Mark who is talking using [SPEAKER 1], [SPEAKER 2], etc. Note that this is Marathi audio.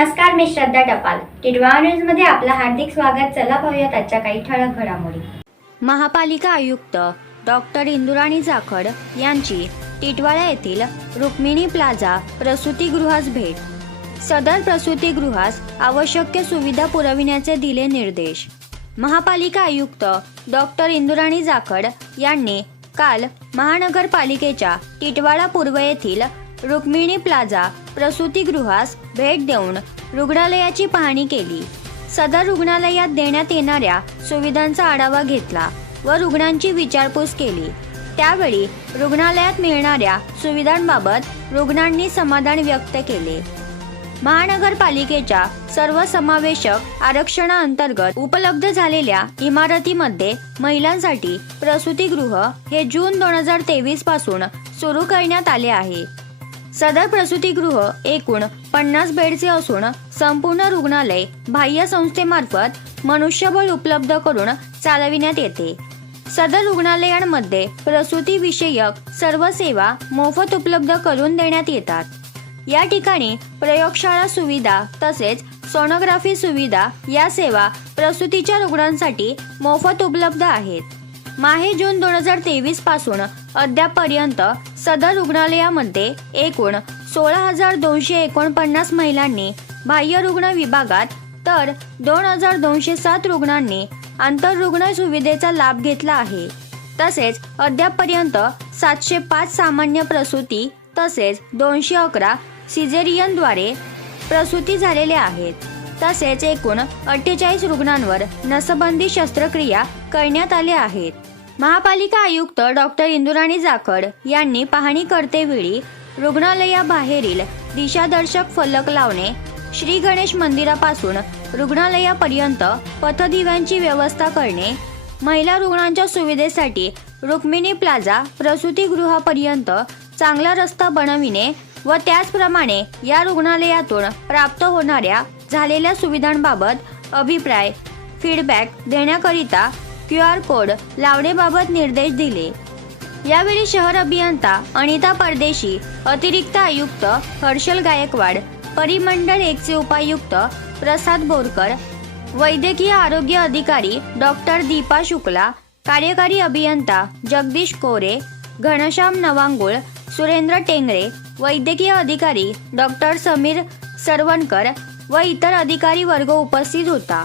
[SPEAKER 1] नमस्कार मी श्रद्धा टपाल. टिडवा न्यूजमध्ये आपलं हार्दिक स्वागत. चला पाहूयात आजच्या काही ठळक घडामोडी.
[SPEAKER 2] महापालिका आयुक्त डॉक्टर इंदुराणी जाखड यांची टिटवाळा येथील रुक्मिणी प्लाझा प्रसूतीगृहास भेट. सदर प्रसूतीगृहास आवश्यक सुविधा पुरविण्याचे दिले निर्देश. महापालिका आयुक्त डॉक्टर इंदुराणी जाखड यांनी काल महानगरपालिकेच्या टिटवाळा पूर्व येथील रुक्मिणी प्लाझा प्रसूतीगृहास भेट देऊन रुग्णालयाची पाहणी केली. सदर रुग्णालयात देण्यात येणाऱ्या सुविधांचा आढावा घेतला व रुग्णांची विचारपूस केली. त्यावेळी रुग्णालयात मिळणाऱ्या सुविधांबाबत रुग्णांनी समाधान व्यक्त केले. महानगरपालिकेच्या सर्वसमावेशक आरक्षणाअंतर्गत उपलब्ध झालेल्या इमारतीमध्ये महिलांसाठी प्रसूतीगृह हे जून दोन हजार तेवीसपासून सुरू करण्यात आले आहे. सदर प्रसूतीगृह एकूण पन्नास बेडचे असून संपूर्ण रुग्णालय बाह्य संस्थेमार्फत मनुष्यबळ उपलब्ध करून चालविण्यात येते. सदर रुग्णालयांमध्ये प्रसूती विषयक सर्व सेवा मोफत उपलब्ध करून देण्यात येतात. या ठिकाणी प्रयोगशाळा सुविधा तसेच सोनोग्राफी सुविधा या सेवा प्रसूतीच्या रुग्णांसाठी मोफत उपलब्ध आहेत. माहे जून दोन हजार तेवीसपासून अद्यापपर्यंत सदर रुग्णालयामध्ये एकूण सोळा हजार दोनशे एकोणपन्नास महिलांनी बाह्य रुग्ण विभागात तर दोन हजार दोनशे सात रुग्णांनी आंतररुग्ण सुविधेचा लाभ घेतला आहे. तसेच अद्यापपर्यंत सातशे पाच सामान्य प्रसूती तसेच दोनशे अकरा सिझेरियनद्वारे प्रसूती झालेल्या आहेत. तसेच एकूण अठ्ठेचाळीस रुग्णांवर नसबंदी शस्त्रक्रिया करण्यात आल्या आहेत. महापालिका आयुक्त डॉक्टर इंदुराणी जाखड यांनी पाहणी करतेवेळी रुग्णालयाबाहेरील दिशादर्शक फलक लावणे श्री गणेश मंदिरापासून रुग्णालयापर्यंत पथदिव्यांची व्यवस्था करणे महिला रुग्णांच्या सुविधेसाठी रुक्मिणी प्लाझा प्रसूतीगृहापर्यंत चांगला रस्ता बनविणे व त्याचप्रमाणे या रुग्णालयातून प्राप्त होणाऱ्या झालेल्या सुविधांबाबत अभिप्राय फीडबॅक देण्याकरिता क्यू आर कोड लावण्याबाबत निर्देश दिले. यावेळी शहर अभियंता अनिता परदेशी अतिरिक्त आयुक्त हर्षल गायकवाड परिमंडळ एकचे उपायुक्त प्रसाद बोरकर वैद्यकीय आरोग्य अधिकारी डॉक्टर दीपा शुक्ला कार्यकारी अभियंता जगदीश कोरे घनश्याम नवांगुळ सुरेंद्र टेंगरे वैद्यकीय अधिकारी डॉक्टर समीर सरवणकर व इतर अधिकारी वर्ग उपस्थित होता.